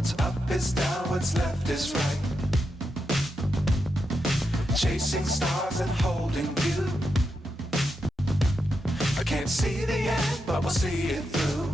What's up is down, what's left is right. Chasing stars and holding you. I can't see the end, but we'll see it through.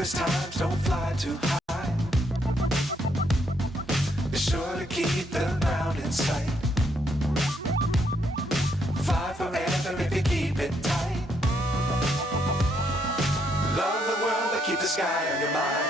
Times don't fly too high. Be sure to keep the ground in sight. Fly forever if you keep it tight. Love the world but keep the sky on your mind.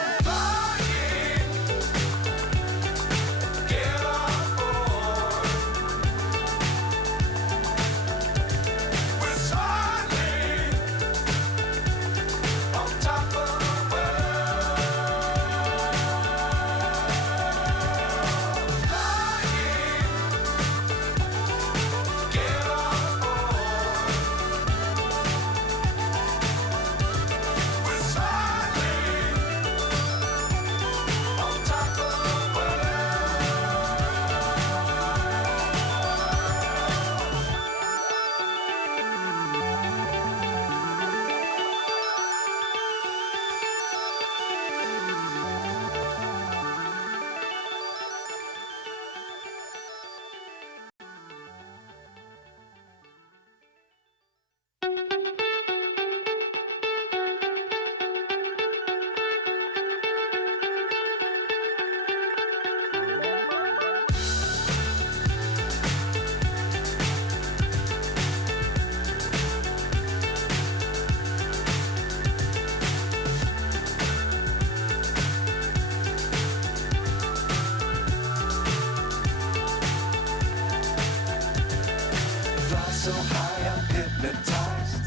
So high I'm hypnotized.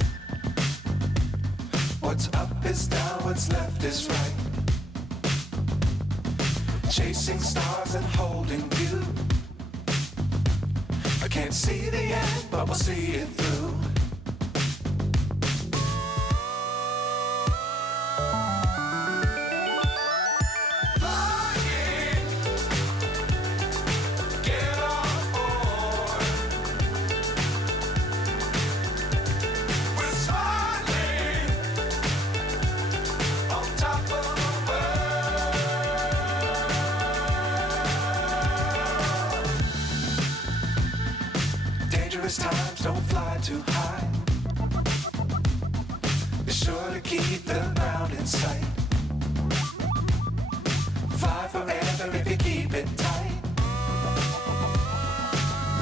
What's up is down, what's left is right. Chasing stars and holding you. I can't see the end, but we'll see it through. Times don't fly too high. Be sure to keep the ground in sight. Fly forever if you keep it tight.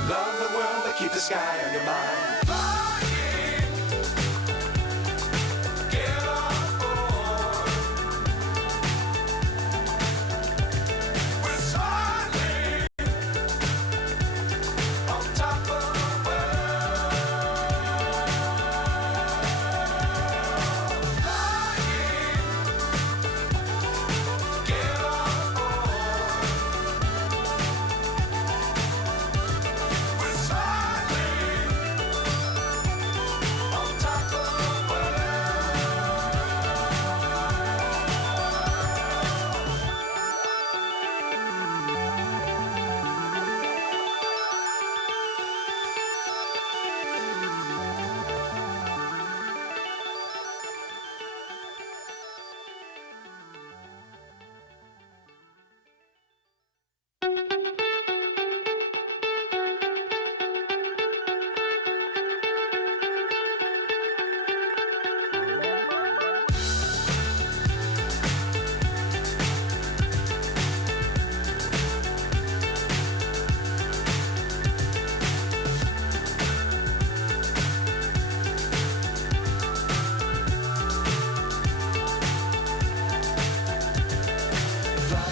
Love the world but keep the sky on your mind.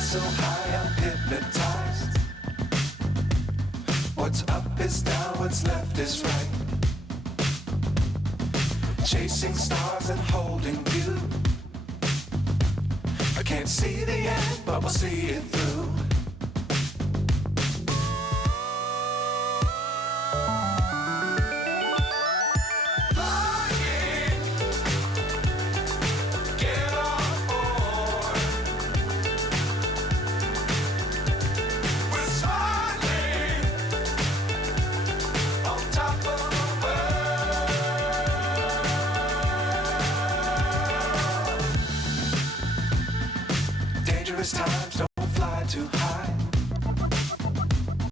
So high I'm hypnotized. What's up is down, what's left is right. Chasing stars and holding you. I can't see the end, but we'll see it through. fly too high.